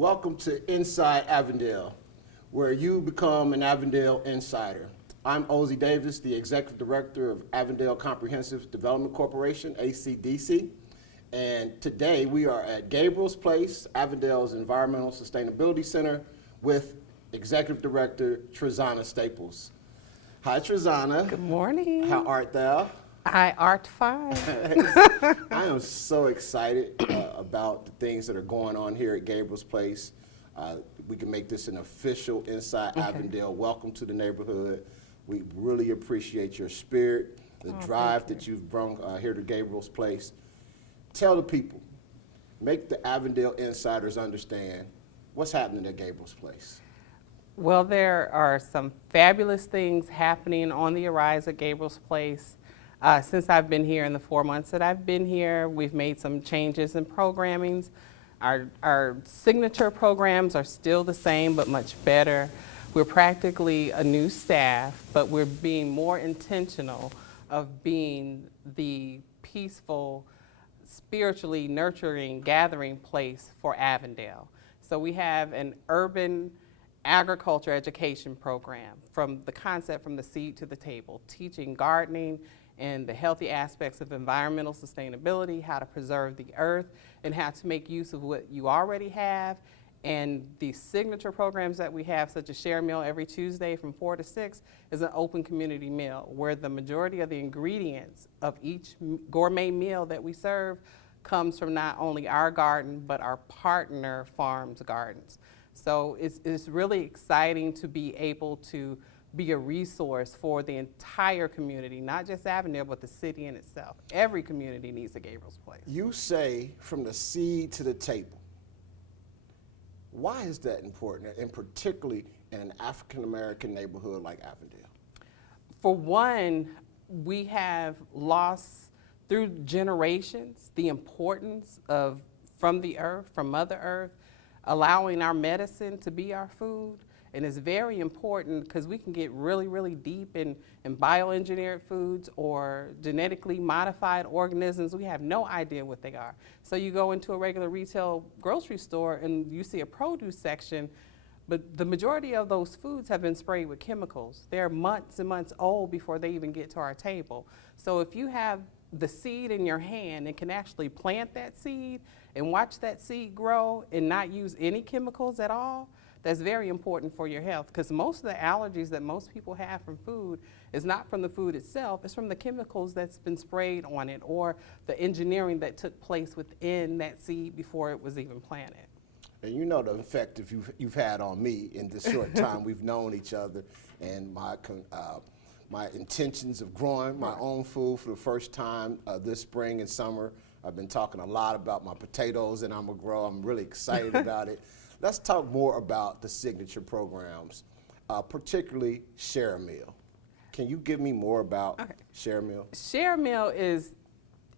Welcome to Inside Avondale, where you become an Avondale insider. I'm Ozzie Davis, the Executive Director of Avondale Comprehensive Development Corporation, ACDC. And today we are at Gabriel's Place, Avondale's Environmental Sustainability Center, with Executive Director Trizana Staples. Hi, Trizana. Good morning. How art thou? I art fine. I am so excited about the things that are going on here at Gabriel's Place. We can make this an official Inside Avondale. Welcome to the neighborhood. We really appreciate your spirit, the drive that you've brought here to Gabriel's Place. Tell the people, make the Avondale insiders understand what's happening at Gabriel's Place. Well, there are some fabulous things happening on the arise at Gabriel's Place. Since I've been here in the 4 months that I've been here, we've made some changes in programmings. Our signature programs are still the same, but much better. We're practically a new staff, but we're being more intentional of being the peaceful, spiritually nurturing, gathering place for Avondale. So we have an urban agriculture education program, from the concept from the seed to the table, teaching gardening and the healthy aspects of environmental sustainability, how to preserve the earth, and how to make use of what you already have. And the signature programs that we have, such as Share Meal every Tuesday from 4 to 6, is an open community meal where the majority of the ingredients of each gourmet meal that we serve comes from not only our garden, but our partner farms' gardens. So it's really exciting to be able to be a resource for the entire community, not just Avondale, but the city in itself. Every community needs a Gabriel's Place. You say from the seed to the table. Why is that important, and particularly in an African-American neighborhood like Avondale? For one, we have lost through generations the importance of from the earth, from Mother Earth, allowing our medicine to be our food. And it's very important because we can get really, really deep in bioengineered foods or genetically modified organisms. We have no idea what they are. So you go into a regular retail grocery store and you see a produce section, but the majority of those foods have been sprayed with chemicals. They're months and months old before they even get to our table. So if you have the seed in your hand and can actually plant that seed and watch that seed grow and not use any chemicals at all, that's very important for your health, because most of the allergies that most people have from food is not from the food itself, it's from the chemicals that's been sprayed on it or the engineering that took place within that seed before it was even planted. And you know the effect you've had on me in this short time we've known each other, and my intentions of growing my own food for the first time this spring and summer. I've been talking a lot about my potatoes and I'm gonna grow. I'm really excited about it. Let's talk more about the signature programs, particularly Share a Meal. Can you give me more about Share a Meal? Share a Meal is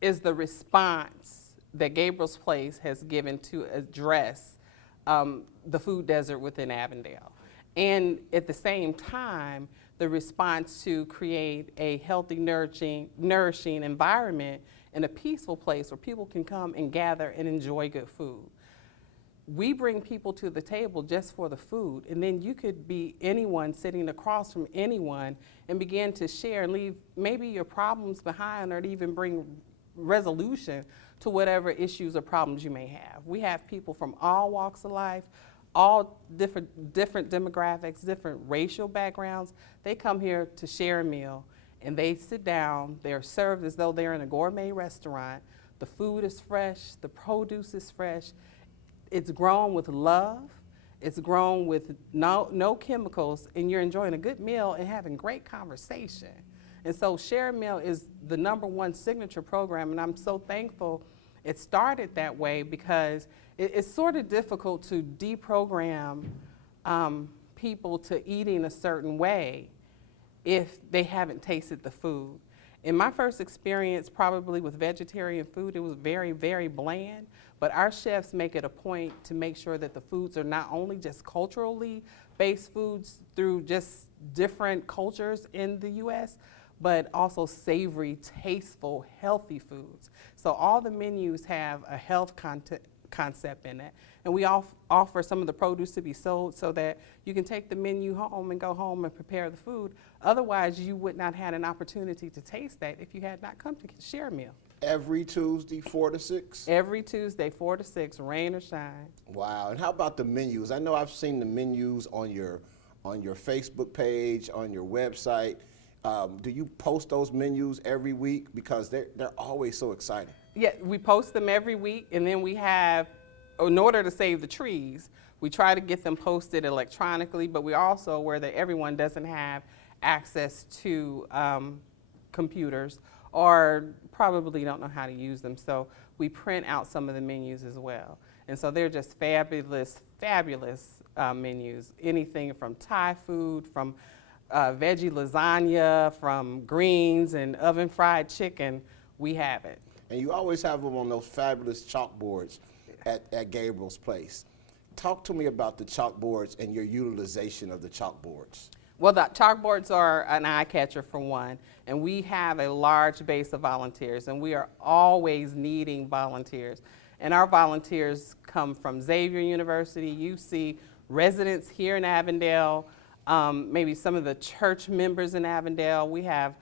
the response that Gabriel's Place has given to address the food desert within Avondale. And at the same time, the response to create a healthy, nourishing environment in a peaceful place where people can come and gather and enjoy good food. We bring people to the table just for the food, and then you could be anyone sitting across from anyone and begin to share and leave maybe your problems behind, or even bring resolution to whatever issues or problems you may have. We have people from all walks of life, all different demographics, different racial backgrounds. They come here to share a meal, and they sit down. They're served as though they're in a gourmet restaurant. The food is fresh, the produce is fresh. It's grown with love, it's grown with no chemicals, and you're enjoying a good meal and having great conversation. And so Share a Meal is the #1 signature program, and I'm so thankful it started that way, because it's sort of difficult to deprogram people to eating a certain way if they haven't tasted the food. In my first experience probably with vegetarian food, it was very, very bland, but our chefs make it a point to make sure that the foods are not only just culturally based foods through just different cultures in the US, but also savory, tasteful, healthy foods. So all the menus have a health content concept in it. And we offer some of the produce to be sold so that you can take the menu home and go home and prepare the food. Otherwise, you would not have an opportunity to taste that if you had not come to share a meal. Every Tuesday, 4 to 6? Every Tuesday, 4 to 6, rain or shine. Wow. And how about the menus? I know I've seen the menus on your Facebook page, on your website. Do you post those menus every week? Because they're always so exciting. Yeah, we post them every week, and then we have, in order to save the trees, we try to get them posted electronically, but we also aware that everyone doesn't have access to computers or probably don't know how to use them. So we print out some of the menus as well. And so they're just fabulous, fabulous menus. Anything from Thai food, from veggie lasagna, from greens and oven fried chicken, we have it. And you always have them on those fabulous chalkboards at Gabriel's Place. Talk to me about the chalkboards and your utilization of the chalkboards. Well, the chalkboards are an eye catcher for one, and we have a large base of volunteers, and we are always needing volunteers. And our volunteers come from Xavier University, UC, residents here in Avondale, maybe some of the church members in Avondale. We have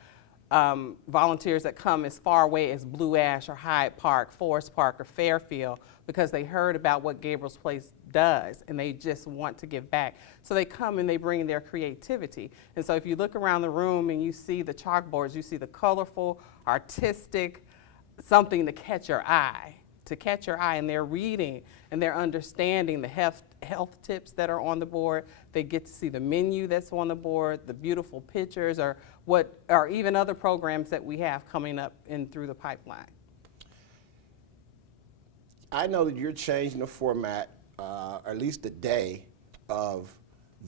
volunteers that come as far away as Blue Ash or Hyde Park, Forest Park, or Fairfield because they heard about what Gabriel's Place does and they just want to give back. So they come and they bring their creativity. And so if you look around the room and you see the chalkboards, you see the colorful, artistic, something to catch your eye. And they're reading and they're understanding the health tips that are on the board. They get to see the menu that's on the board, the beautiful pictures, or even other programs that we have coming up in through the pipeline. I know that you're changing the format, or at least the day of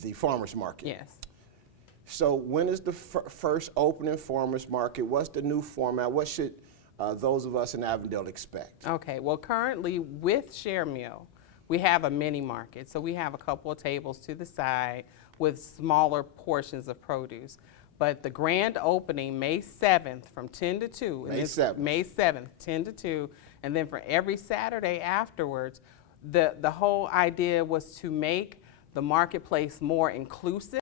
the farmers market. Yes. So when is the first opening farmers market? What's the new format? What should those of us in Avondale expect? Okay, well currently with Share Meal, we have a mini market. So we have a couple of tables to the side with smaller portions of produce. But the grand opening, May 7th from 10 to 2. May 7th. May 7th, 10 to 2. And then for every Saturday afterwards, the whole idea was to make the marketplace more inclusive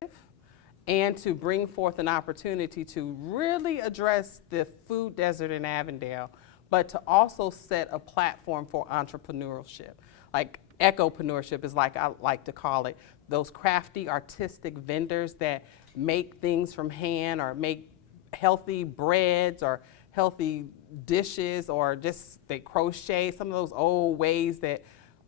and to bring forth an opportunity to really address the food desert in Avondale, but to also set a platform for entrepreneurship. Like ecopreneurship is like I like to call it, those crafty, artistic vendors that make things from hand or make healthy breads or healthy dishes or just they crochet, some of those old ways that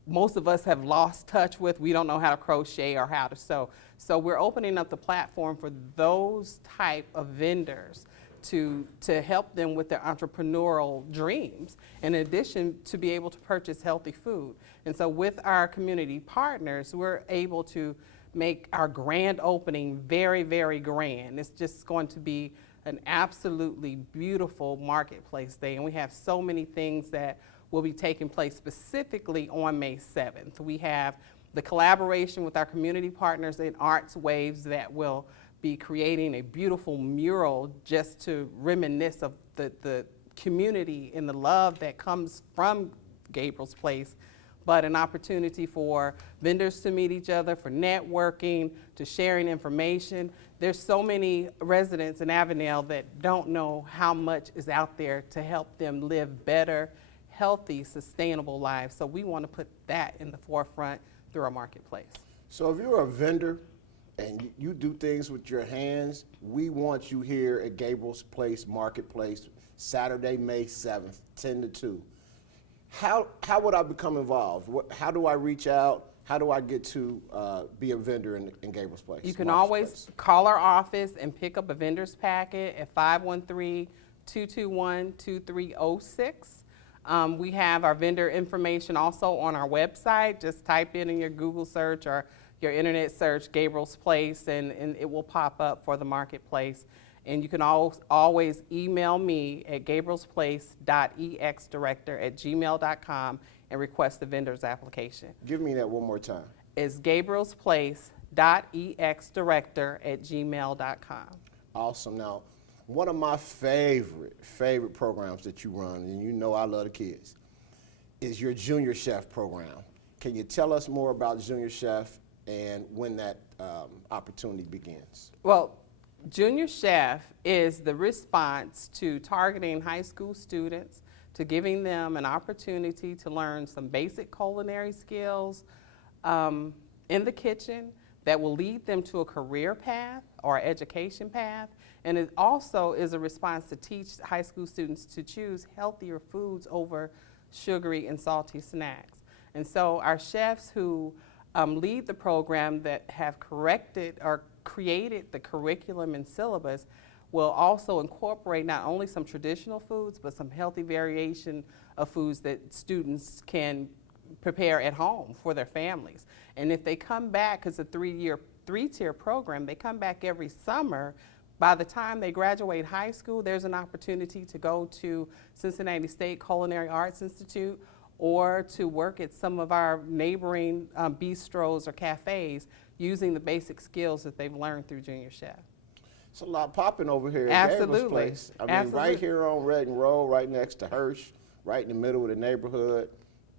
most of us have lost touch with. We don't know how to crochet or how to sew. So we're opening up the platform for those type of vendors to help them with their entrepreneurial dreams, in addition to be able to purchase healthy food. And so with our community partners, we're able to make our grand opening very, very grand. It's just going to be an absolutely beautiful marketplace day. And we have so many things that will be taking place specifically on May 7th. We have the collaboration with our community partners in Arts Waves that will be creating a beautiful mural just to reminisce of the community and the love that comes from Gabriel's Place, but an opportunity for vendors to meet each other, for networking, to sharing information. There's so many residents in Avondale that don't know how much is out there to help them live better, healthy, sustainable lives. So we want to put that in the forefront through our marketplace. So if you're a vendor and you do things with your hands, we want you here at Gabriel's Place Marketplace, Saturday, May 7th, 10 to 2. How would I become involved? How do I reach out? How do I get to be a vendor in Gabriel's Place? You can always call our office and pick up a vendor's packet at 513-221-2306. We have our vendor information also on our website. Just type in your Google search or your internet search Gabriel's Place and it will pop up for the marketplace. And you can always email me at gabrielsplace.exdirector@gmail.com and request the vendor's application. Give me that one more time. It's gabrielsplace.exdirector@gmail.com. Awesome. Now, one of my favorite programs that you run, and you know I love the kids, is your Junior Chef program. Can you tell us more about Junior Chef and when that opportunity begins? Well, Junior Chef is the response to targeting high school students, to giving them an opportunity to learn some basic culinary skills in the kitchen that will lead them to a career path or education path. And it also is a response to teach high school students to choose healthier foods over sugary and salty snacks. And so our chefs who lead the program that have corrected or created the curriculum and syllabus will also incorporate not only some traditional foods, but some healthy variation of foods that students can prepare at home for their families. And if they come back, because it's a three-tier program, they come back every summer. By the time they graduate high school, there's an opportunity to go to Cincinnati State Culinary Arts Institute or to work at some of our neighboring bistros or cafes using the basic skills that they've learned through Junior Chef. It's a lot popping over here at Gabriel's Absolutely. place. I mean, Absolutely. right here on Redden Road, right next to Hirsch, right in the middle of the neighborhood.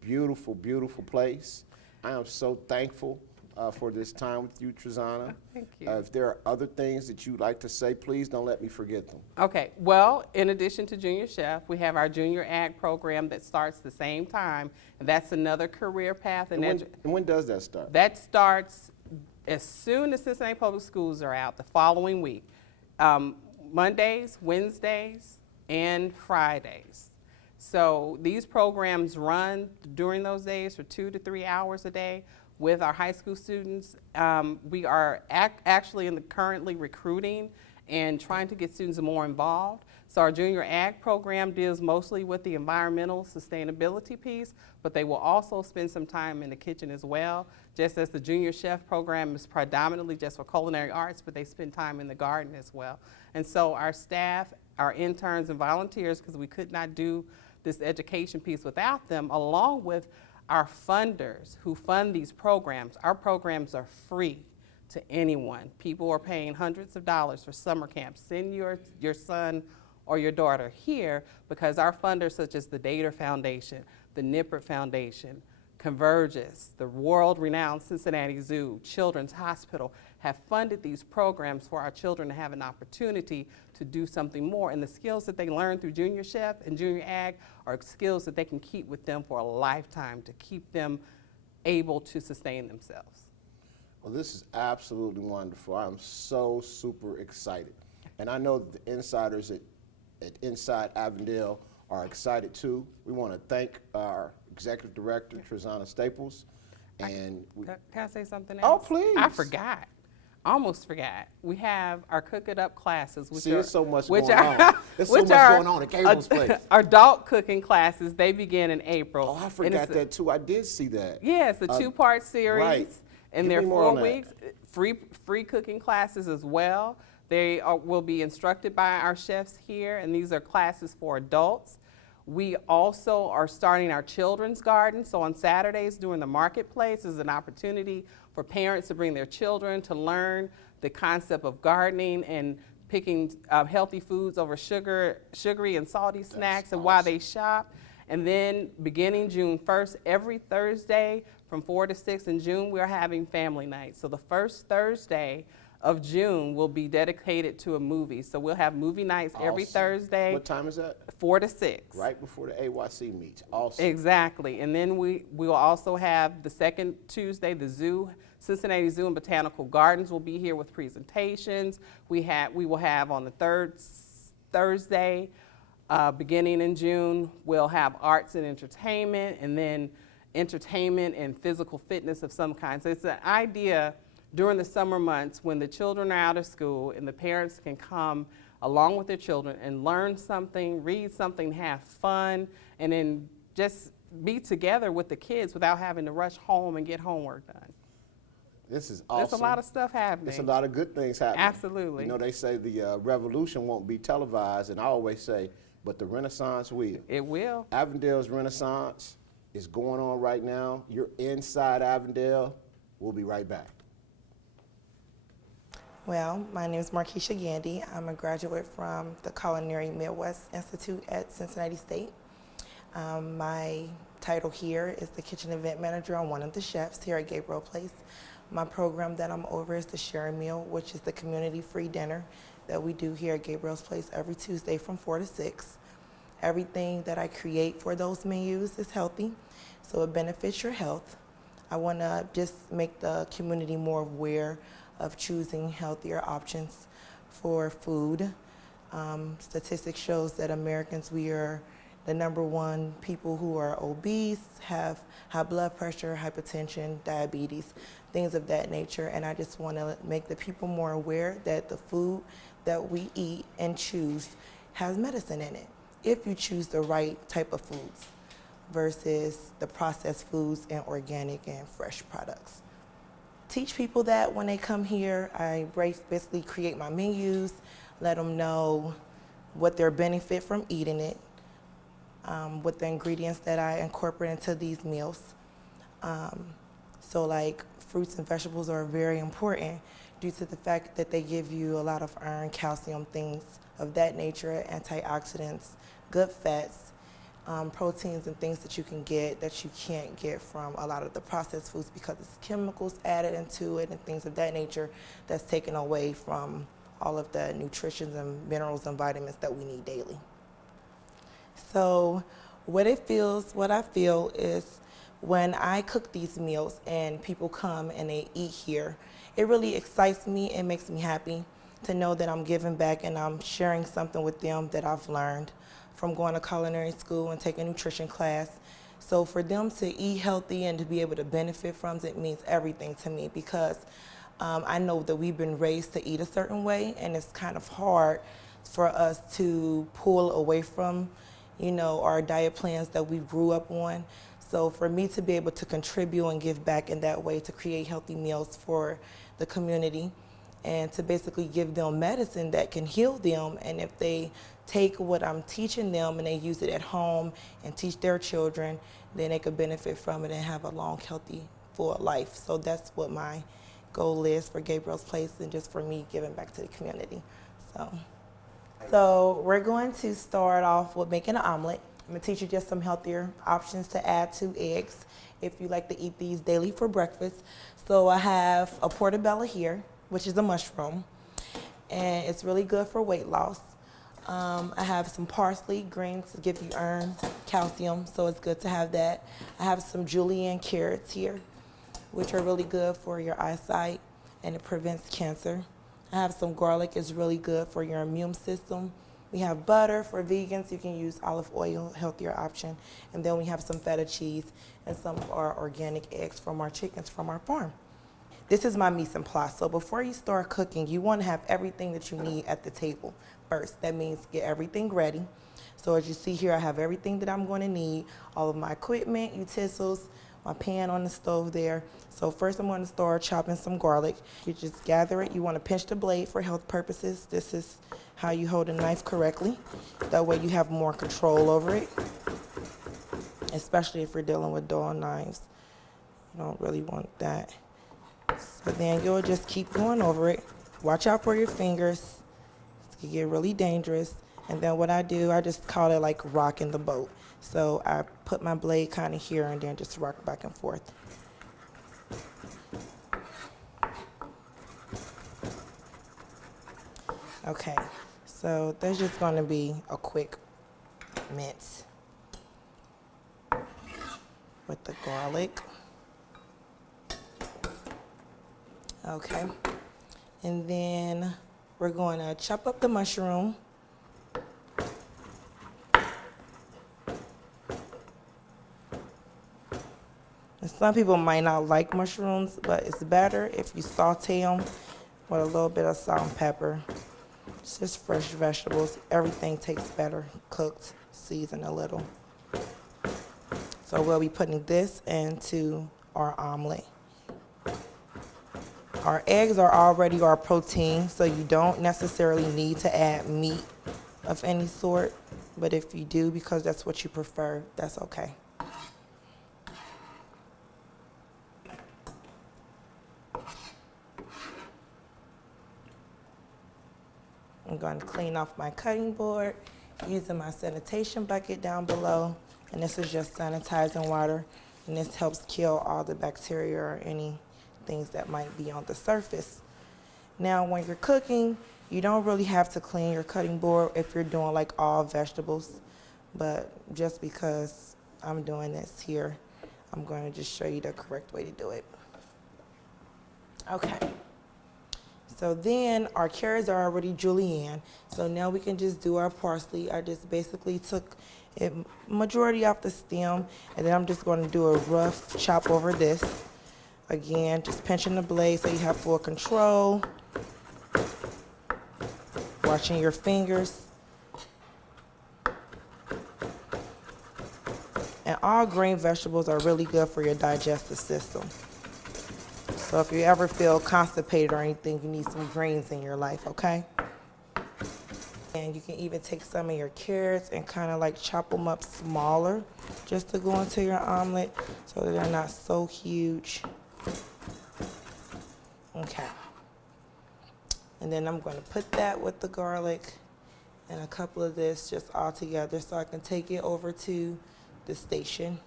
Beautiful, beautiful place. I am so thankful for this time with you, Trezana. Thank you. If there are other things that you'd like to say, please don't let me forget them. Okay, well, in addition to Junior Chef, we have our Junior Ag program that starts the same time, and that's another career path. And when does that start? That starts as soon as Cincinnati Public Schools are out the following week. Mondays, Wednesdays, and Fridays. So these programs run during those days for 2 to 3 hours a day with our high school students. We are actually currently recruiting and trying to get students more involved. So our Junior Ag program deals mostly with the environmental sustainability piece, but they will also spend some time in the kitchen as well, just as the Junior Chef program is predominantly just for culinary arts, but they spend time in the garden as well. And so our staff, our interns and volunteers, because we could not do this education piece without them, along with our funders who fund these programs. Our programs are free to anyone. People are paying hundreds of dollars for summer camps. Send your son or your daughter here because our funders such as the Dater Foundation, the Nippert Foundation, Convergys, the world-renowned Cincinnati Zoo, Children's Hospital have funded these programs for our children to have an opportunity to do something more. And the skills that they learn through Junior Chef and Junior Ag are skills that they can keep with them for a lifetime to keep them able to sustain themselves. Well, this is absolutely wonderful. I'm so super excited. And I know that the insiders at Inside Avondale are excited too. We want to thank our Executive Director, Trezana Staples. And Can I say something Oh, else? please. I forgot. Almost forgot. We have our Cook It Up classes, which see, are there's so much which going are, on. There's so which much are going on at Gabriel's place. Adult cooking classes. They begin in April. Oh, I And forgot it's that too. I did see that. Yeah, it's a two-part series, right. and Give they're me more 4 on that. weeks. Free cooking classes as well. They will be instructed by our chefs here, and these are classes for adults. We also are starting our children's garden. So on Saturdays during the marketplace is an opportunity for parents to bring their children to learn the concept of gardening and picking healthy foods over sugary and salty snacks and while they shop. And then beginning June 1st, every Thursday from 4 to 6 in June, we're having family night. So the first Thursday of June will be dedicated to a movie. So we'll have movie nights every Awesome. Thursday. What time is that? 4 to 6. Right before the AYC meets. Awesome. Exactly. And then we will also have the second Tuesday, the zoo, Cincinnati Zoo and Botanical Gardens will be here with presentations. We will have on the third Thursday, beginning in June, we'll have arts and entertainment, and then entertainment and physical fitness of some kind. So it's an idea during the summer months when the children are out of school and the parents can come along with their children and learn something, read something, have fun, and then just be together with the kids without having to rush home and get homework done. This is awesome. There's a lot of stuff happening. There's a lot of good things happening. Absolutely. You know, they say the revolution won't be televised, and I always say, but the Renaissance will. It will. Avondale's Renaissance is going on right now. You're inside Avondale. We'll be right back. Well, my name is Markeisha Gandy. I'm a graduate from the Culinary Midwest Institute at Cincinnati State. My title here is the kitchen event manager. I'm one of the chefs here at Gabriel Place. My program that I'm over is the Sharing Meal, which is the community free dinner that we do here at Gabriel's Place every Tuesday from 4 to 6. Everything that I create for those menus is healthy, so it benefits your health. I want to just make the community more aware of choosing healthier options for food. Statistics shows that Americans, we are the #1 people who are obese, have high blood pressure, hypertension, diabetes, things of that nature. And I just want to make the people more aware that the food that we eat and choose has medicine in it, if you choose the right type of foods versus the processed foods and organic and fresh products. Teach people that when they come here. I basically create my menus, let them know what their benefit from eating it, what the ingredients that I incorporate into these meals. So like fruits and vegetables are very important due to the fact that they give you a lot of iron, calcium, things of that nature, antioxidants, good fats, proteins and things that you can get that you can't get from a lot of the processed foods because it's chemicals added into it and things of that nature that's taken away from all of the nutrition and minerals and vitamins that we need daily. So what I feel is when I cook these meals and people come and they eat here, it really excites me and makes me happy to know that I'm giving back and I'm sharing something with them that I've learned from going to culinary school and taking a nutrition class. So for them to eat healthy and to be able to benefit from it means everything to me because I know that we've been raised to eat a certain way and it's kind of hard for us to pull away from, our diet plans that we grew up on. So for me to be able to contribute and give back in that way to create healthy meals for the community and to basically give them medicine that can heal them, and if they take what I'm teaching them and they use it at home and teach their children, then they could benefit from it and have a long, healthy, full life. So that's what my goal is for Gabriel's Place and just for me giving back to the community. So we're going to start off with making an omelet. I'm gonna teach you just some healthier options to add to eggs if you like to eat these daily for breakfast. So I have a portobello here, which is a mushroom, and it's really good for weight loss. I have some parsley, greens to give you iron, calcium, so it's good to have that. I have some julienne carrots here, which are really good for your eyesight and it prevents cancer. I have some garlic, it's really good for your immune system. We have butter for vegans, you can use olive oil, healthier option. And then we have some feta cheese and some of our organic eggs from our chickens from our farm. This is my mise en place. So before you start cooking, you want to have everything that you need at the table first. That means get everything ready. So as you see here, I have everything that I'm going to need, all of my equipment, utensils, my pan on the stove there. So first I'm going to start chopping some garlic. You just gather it. You want to pinch the blade for health purposes. This is how you hold a knife correctly. That way you have more control over it, especially if you're dealing with dull knives. You don't really want that. So then you'll just keep going over it. Watch out for your fingers. It can get really dangerous. And then what I do, I just call it like rocking the boat. So I put my blade kind of here and then just rock back and forth. Okay, so there's just going to be a quick mince with the garlic. Okay, and then we're going to chop up the mushroom. And some people might not like mushrooms, but it's better if you saute them with a little bit of salt and pepper. It's just fresh vegetables. Everything tastes better cooked, seasoned a little. So we'll be putting this into our omelet. Our eggs are already our protein, so you don't necessarily need to add meat of any sort. But if you do, because that's what you prefer, that's okay. I'm going to clean off my cutting board using my sanitation bucket down below And this is just sanitizing water, and this helps kill all the bacteria or any things that might be on the surface. Now, when you're cooking, you don't really have to clean your cutting board if you're doing like all vegetables, but just because I'm doing this here, I'm going to just show you the correct way to do it. Okay. So then our carrots are already julienne. So now we can just do our parsley. I just basically took it majority off the stem, and then I'm just going to do a rough chop over this. Again, just pinching the blade so you have full control. Watching your fingers. And all green vegetables are really good for your digestive system. So if you ever feel constipated or anything, you need some greens in your life, okay? And you can even take some of your carrots and kind of like chop them up smaller just to go into your omelet so that they're not so huge. Okay. And then I'm going to put that with the garlic and a couple of this just all together so I can take it over to the station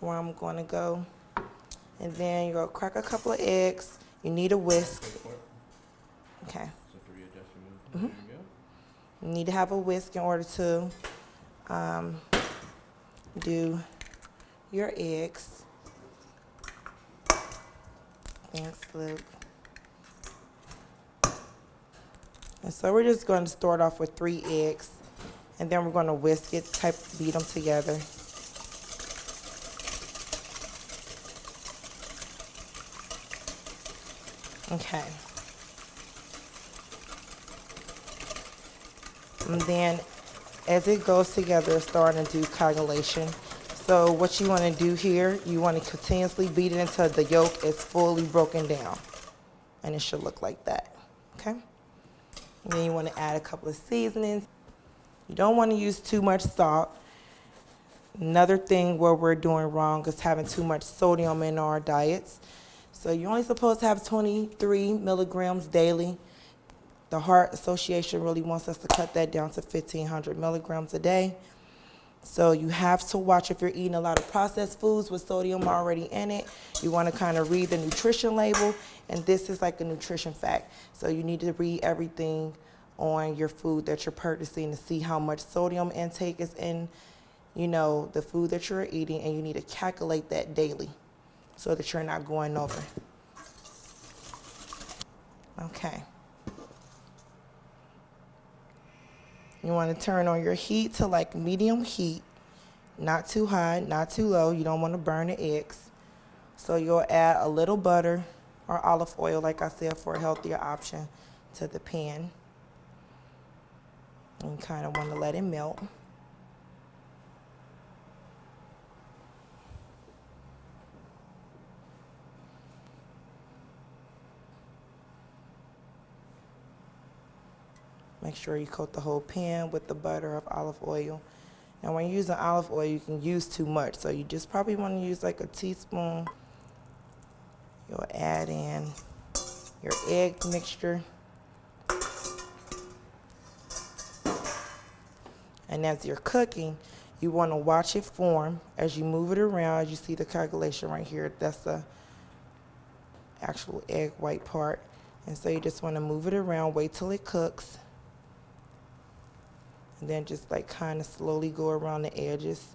where I'm going to go. And then you're going to crack a couple of eggs. You need a whisk. Okay. Mm-hmm. You need to have a whisk in order to do your eggs. Thanks, Luke. And so we're just going to start off with 3 eggs, and then we're going to whisk it, beat them together. Okay. And then as it goes together, it's starting to do coagulation. So what you want to do here, you want to continuously beat it until the yolk is fully broken down. And it should look like that, okay? And then you want to add a couple of seasonings. You don't want to use too much salt. Another thing where we're doing wrong is having too much sodium in our diets. So you're only supposed to have 23 milligrams daily. The Heart Association really wants us to cut that down to 1,500 milligrams a day. So you have to watch if you're eating a lot of processed foods with sodium already in it. You want to kind of read the nutrition label, and this is like a nutrition fact. So you need to read everything on your food that you're purchasing to see how much sodium intake is in, you know, the food that you're eating, and you need to calculate that daily so that you're not going over. Okay. You want to turn on your heat to like medium heat, not too high, not too low. You don't want to burn the eggs. So you'll add a little butter or olive oil, like I said, for a healthier option to the pan. And you kind of want to let it melt. Make sure you coat the whole pan with the butter of olive oil. Now when you're using olive oil, you can use too much, so you just probably want to use like a teaspoon. You'll add in your egg mixture. And as you're cooking, you want to watch it form as you move it around. As you see the coagulation right here, that's the actual egg white part. And so you just want to move it around, wait till it cooks. And then just like kind of slowly go around the edges.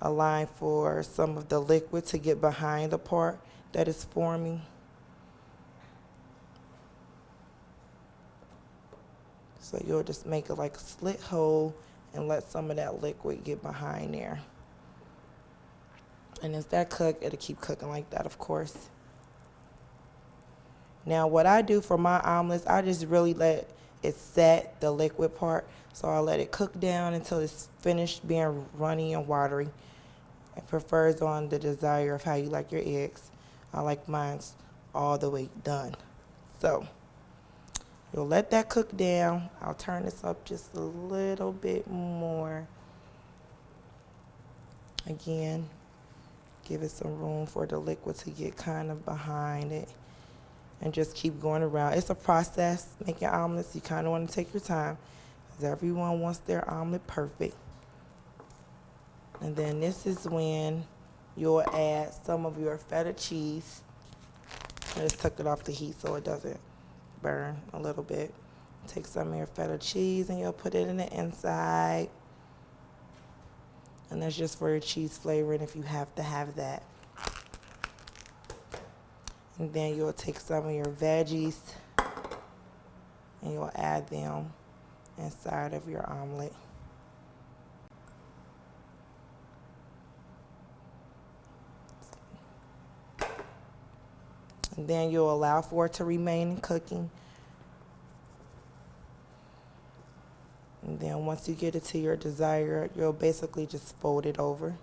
Align for some of the liquid to get behind the part that is forming. So you'll just make it like a slit hole and let some of that liquid get behind there. And as that cooks, it'll keep cooking like that, of course. Now what I do for my omelets, I just really let it set, the liquid part. So I let it cook down until it's finished being runny and watery. It prefers on the desire of how you like your eggs. I like mine all the way done. So you'll let that cook down. I'll turn this up just a little bit more. Again, give it some room for the liquid to get kind of behind it. And just keep going around. It's a process, making omelets. You kind of want to take your time, because everyone wants their omelet perfect. And then this is when you'll add some of your feta cheese. I just took it off the heat so it doesn't burn a little bit. Take some of your feta cheese and you'll put it in the inside. And that's just for your cheese flavoring if you have to have that. And then you'll take some of your veggies and you'll add them inside of your omelet. And then you'll allow for it to remain cooking. And then once you get it to your desire, you'll basically just fold it over.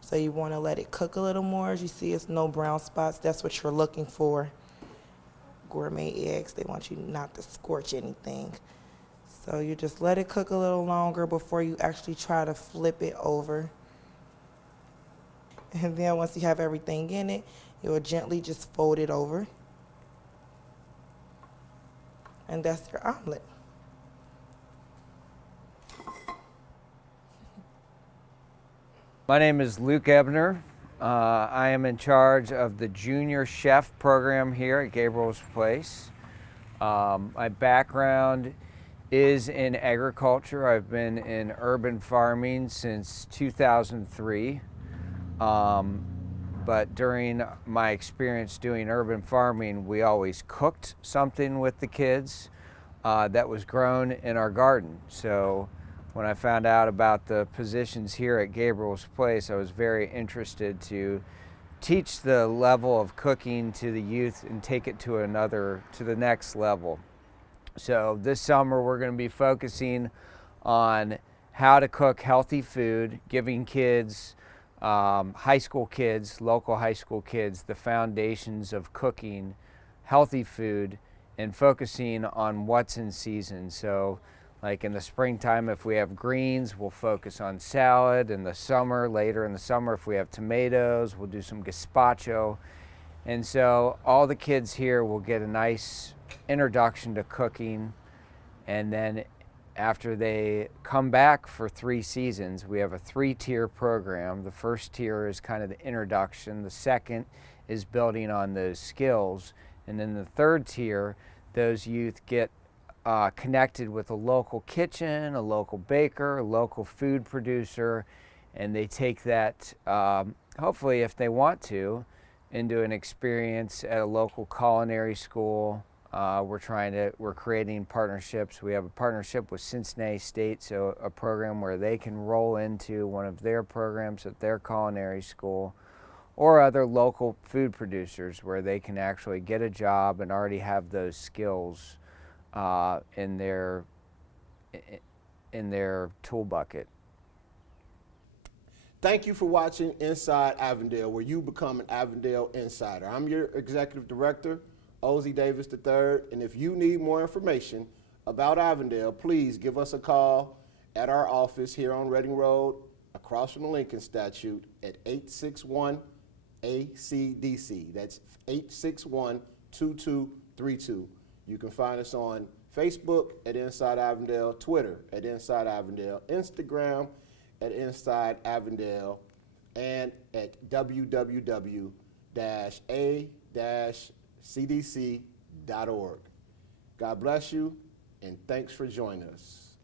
So you want to let it cook a little more. As you see, it's no brown spots. That's what you're looking for. Gourmet eggs, they want you not to scorch anything. So you just let it cook a little longer before you actually try to flip it over. And then once you have everything in it, you'll gently just fold it over. And that's your omelet. My name is Luke Ebner. I am in charge of the junior chef program here at Gabriel's Place. My background is in agriculture. I've been in urban farming since 2003. But during my experience doing urban farming, we always cooked something with the kids that was grown in our garden. So when I found out about the positions here at Gabriel's Place, I was very interested to teach the level of cooking to the youth and take it to the next level. So this summer we're going to be focusing on how to cook healthy food, giving kids, high school kids, local high school kids, the foundations of cooking healthy food and focusing on what's in season. So like in the springtime, if we have greens, we'll focus on salad. In the summer, later in the summer, if we have tomatoes, we'll do some gazpacho. And so all the kids here will get a nice introduction to cooking. And then after they come back for 3 seasons, we have a 3-tier program. The first tier is kind of the introduction. The second is building on those skills. And then the 3rd tier, those youth get connected with a local kitchen, a local baker, a local food producer, and they take that, hopefully if they want to, into an experience at a local culinary school. We're creating partnerships. We have a partnership with Cincinnati State, so a program where they can roll into one of their programs at their culinary school, or other local food producers where they can actually get a job and already have those skills in their tool bucket. Thank you for watching Inside Avondale, where you become an Avondale insider. I'm your executive director, Ozzie Davis III, and if you need more information about Avondale, please give us a call at our office here on Reading Road, across from the Lincoln statue at 861-ACDC. That's 861-2232. You can find us on Facebook at Inside Avondale, Twitter at Inside Avondale, Instagram at Inside Avondale, and at www-a-cdc.org. God bless you, and thanks for joining us.